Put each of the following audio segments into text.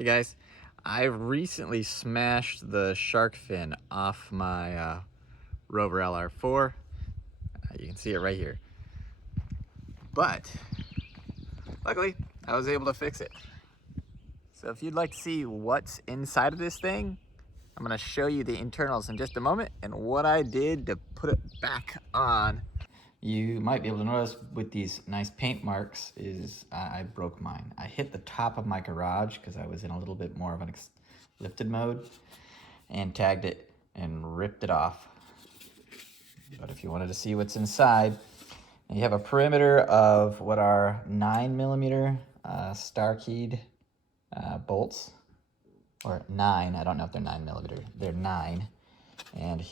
Hey guys, I recently smashed the shark fin off my Rover LR4. You can see it right here. But luckily, I was able to fix it. So if you'd like to see what's inside of this thing, I'm gonna show you the internals in just a moment and what I did to put it back on. You might be able to notice with these nice paint marks is I broke mine. I hit the top of my garage because I was in a little bit more of an lifted mode and tagged it and ripped it off. But if you wanted to see what's inside, you have a perimeter of what are 9mm star keyed bolts, or 9. I don't know if they're 9mm. They're 9. And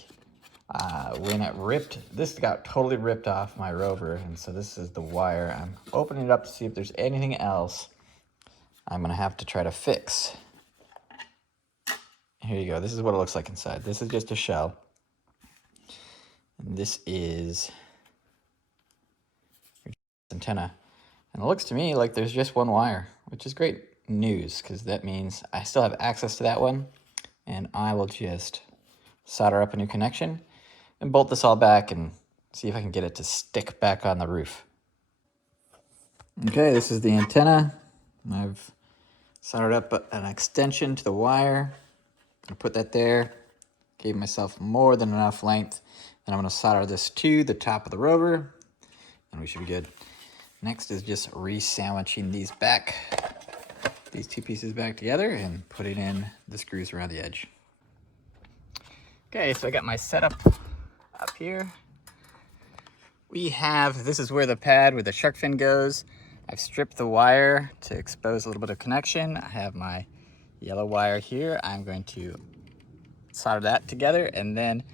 when it ripped, this got totally ripped off my Rover, and so this is the wire. I'm opening it up to see if there's anything else I'm gonna have to try to fix. Here you go. This is what it looks like inside. This is just a shell. And this is your antenna. And it looks to me like there's just one wire, which is great news because that means I still have access to that one, and I will just solder up a new connection and bolt this all back and see if I can get it to stick back on the roof. Okay, this is the antenna. I've soldered up an extension to the wire. I'm gonna put that there. Gave myself more than enough length. And I'm gonna solder this to the top of the Rover, and we should be good. Next is just re-sandwiching these two pieces back together and putting in the screws around the edge. Okay, so I got my setup up here. This is where the pad where the shark fin goes. I've stripped the wire to expose a little bit of connection. I have my yellow wire here. I'm going to solder that together, and then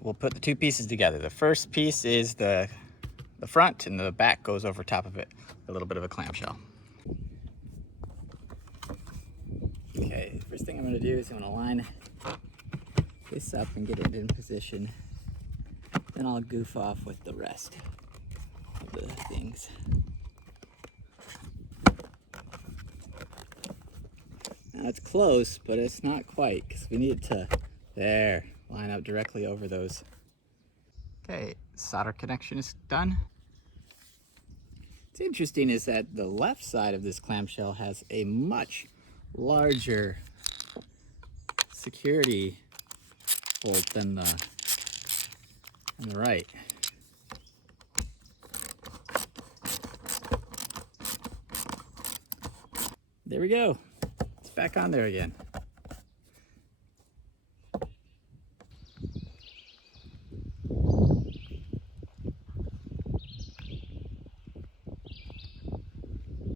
we'll put the two pieces together. The first piece is the front, and the back goes over top of it, a little bit of a clamshell. Okay, first thing I'm gonna do is I'm gonna line this up and get it in position. Then I'll goof off with the rest of the things. Now it's close, but it's not quite, because we need it to, line up directly over those. Okay, solder connection is done. What's interesting is that the left side of this clamshell has a much larger security bolt than the right. There we go. It's back on there again.